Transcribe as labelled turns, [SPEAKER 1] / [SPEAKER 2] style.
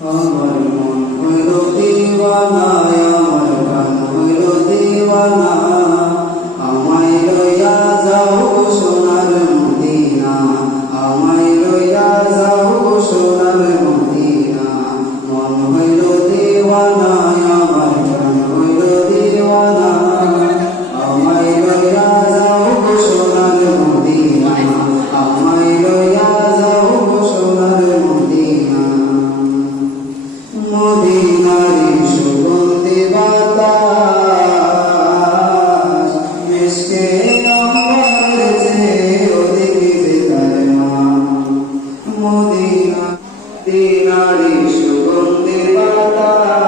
[SPEAKER 1] আমার মন হইল দিওয়ানা আমার প্রাণ হইল দিওয়ানা আমায় লইয়া যাও সোনার মদিনা আমায় লইয়া যাও সোনার মদিনা মন হইল দিওয়ানা আমার প্রাণ হইল দিওয়ানা আমায় লইয়া যাও সোনার মদিনা আমায় লইয়া তিনারি সুগন্ধি বাতাস